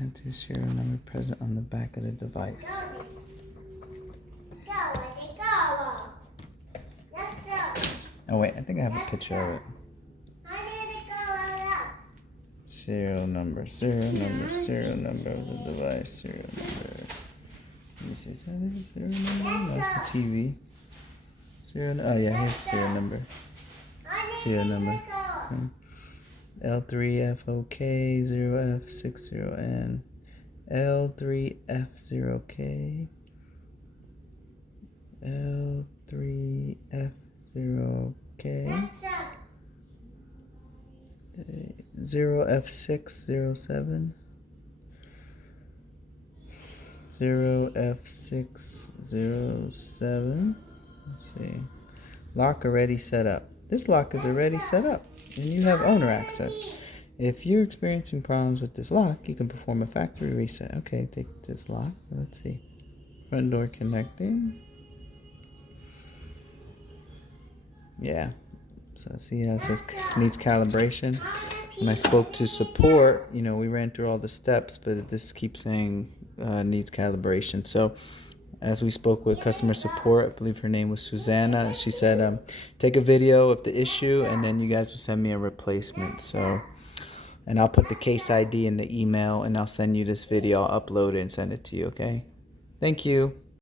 enter the serial number present on the back of the device. Oh wait, I think I have a picture of it. Serial number of the device, serial number. Let me see, is that it? Serial number? That's the TV. Oh yeah, here's serial number. Serial number. L3FOK0F60N. L3F0K. L3F0K. 0F607. 0F607. Let's see. Lock already set up. This lock is already set up, and you have owner access. If you're experiencing problems with this lock, you can perform a factory reset. Okay, take this lock. Let's see. Front door connecting. Yeah. So see how it says needs calibration. When I spoke to support, we ran through all the steps, but this keeps saying needs calibration. So as we spoke with customer support, I believe her name was Susanna, she said take a video of the issue and then you guys will send me a replacement. So, and I'll put the case ID in the email and I'll send you this video. I'll upload it and send it to you, okay? Thank you.